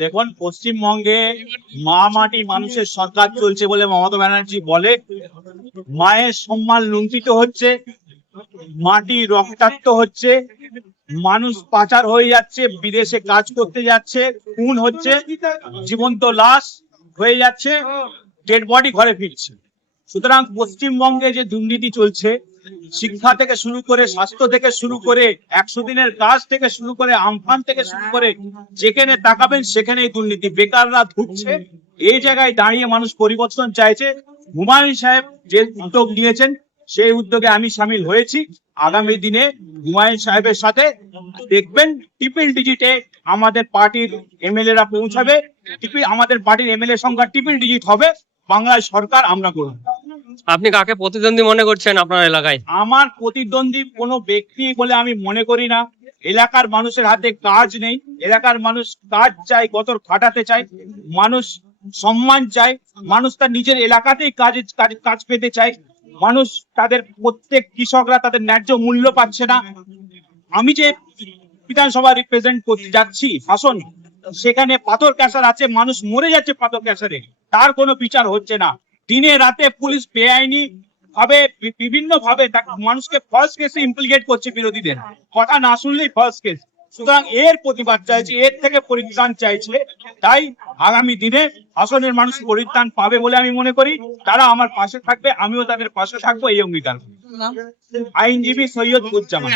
দেখুন, পশ্চিমবঙ্গে মা মাটি মানুষের সরকার চলছে বলে মমতা ব্যানার্জি বলে। মায়ের সম্মান লুণ্ঠিত হচ্ছে, মাটি রক্তাক্ত হচ্ছে, মানুষ পাচার হয়ে যাচ্ছে, বিদেশে কাজ করতে যাচ্ছে, খুন হচ্ছে, জীবন্ত লাশ হয়ে যাচ্ছে, ডেড বডি ঘরে ফিরছে। সুতরাং পশ্চিমবঙ্গে যে দুর্নীতি চলছে, শিক্ষা থেকে শুরু করে, স্বাস্থ্য থেকে শুরু করে, 100 দিনের কাজ থেকে শুরু করে, আমফান থেকে শুরু করে, যেখানে তাকাবেন সেখানেই দুর্নীতি। বেকাররা ধুঁকছে। এই জায়গায় দাঁড়িয়ে মানুষ পরিবর্তন চাইছে। হুমায়ুন সাহেব যে উদ্যোগ নিয়েছেন, সেই উদ্যোগে আমি সামিল হয়েছি। আগামী দিনে হুমায়ুন সাহেবের সাথে দেখবেন ট্রিপল ডিজিটে আমাদের পার্টির এমএলএ রা পৌঁছাবে। আমাদের পার্টির এমএলএ সংখ্যা ট্রিপল ডিজিট হবে। বাংলায় সরকার আমরা করব। আপনি কাকে প্রতিদ্বন্দ্বী মনে করছেন আপনার এলাকায়? আমার প্রতিদ্বন্দ্বী কোনো ব্যক্তি বলে আমি মনে করি না। এলাকার মানুষের হাতে কাজ নেই। এলাকার মানুষ কাজ চায়, গতর খাটাতে চায়, মানুষ সম্মান চায়, মানুষ তার নিজের এলাকাতেই কাজ পেতে চায়। মানুষ তাদের প্রত্যেক কৃষকরা তাদের ন্যায্য মূল্য পাচ্ছে না। আমি যে বিধানসভা রিপ্রেজেন্ট করতে যাচ্ছি আসন, সেখানে পাথর ক্যাসার আছে, মানুষ মরে যাচ্ছে পাথর ক্যাসারে, তার কোনো বিচার হচ্ছে না। দিনে রাতে পুলিশ বেআইনি ভাবে বিভিন্ন ভাবে মানুষকে ফলস কেসে ইমপ্লিকেট করছে, বিরোধীদের কথা না শুনলেই ফলস কেস। সুতরাং এর প্রতিবাদ চাইছে, এর থেকে পরিত্রাণ চাইছে। তাই আগামী দিনে আসনের মানুষ পরিত্রাণ পাবে বলে আমি মনে করি। তারা আমার পাশে থাকবে, আমিও তাদের পাশে থাকবো, এই অঙ্গীকার। আইনজীবী সৈয়দ উজ্জামান।